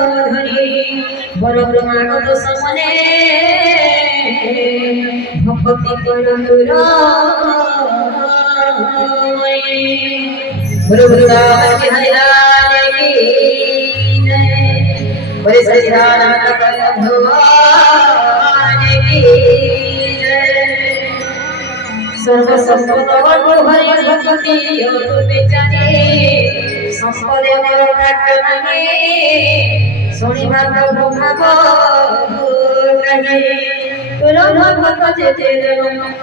ধরে বড় ব্রহ্মাগত সমনে ভক্তি করুর গুরু বৃন্দাবন বিহারী লাল কি জয় বলে সচিদাनंद भगवान की जय सर्व संपद हरि भक्ति योग बेचारे संपदे मोर काटनागे सोनी भाग भाग कहे तोर भक्त जेते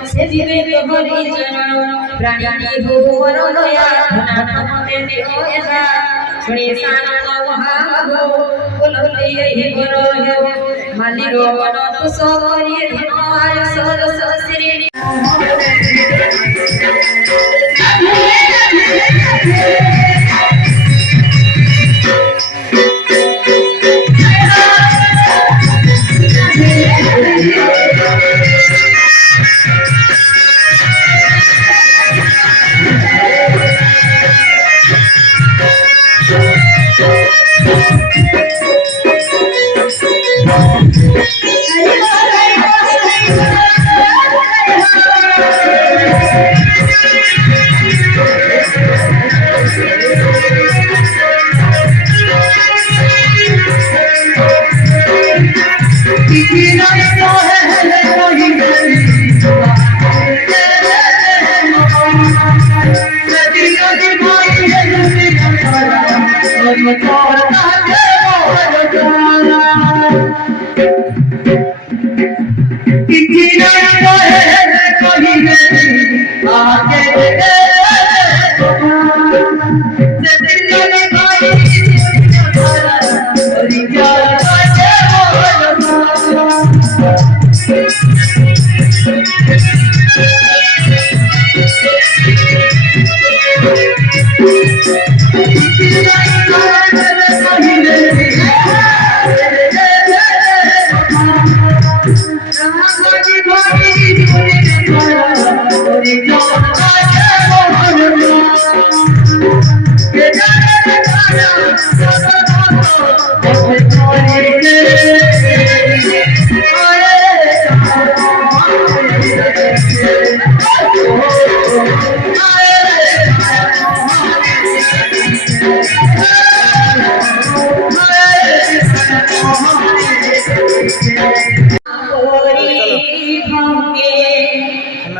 से विवेक हरि चरण प्राणी हो मोर दया नाम देते होया सुनी सानंद महागो बोलते यही बरो है मालिक मन तो सब करिए धन आय सरस श्री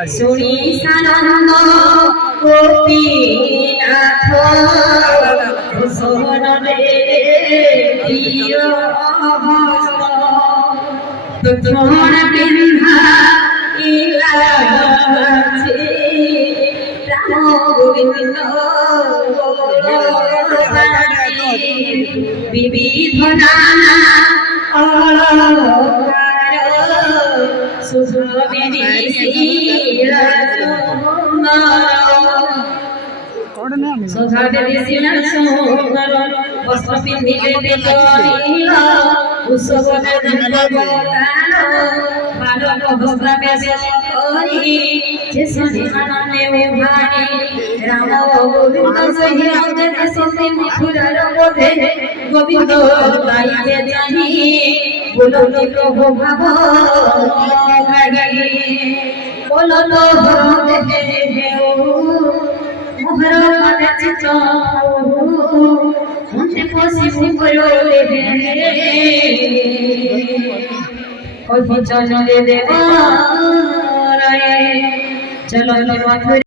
सुनी सानंद गोपीनाथ सोहन दियो तुझोण बिन्हा इलाछे राम गोविंद विविध नाना गोविंद बोलो प्रभु भाव बोलो मोहर मन चित मुझे पसी करो चलो चलो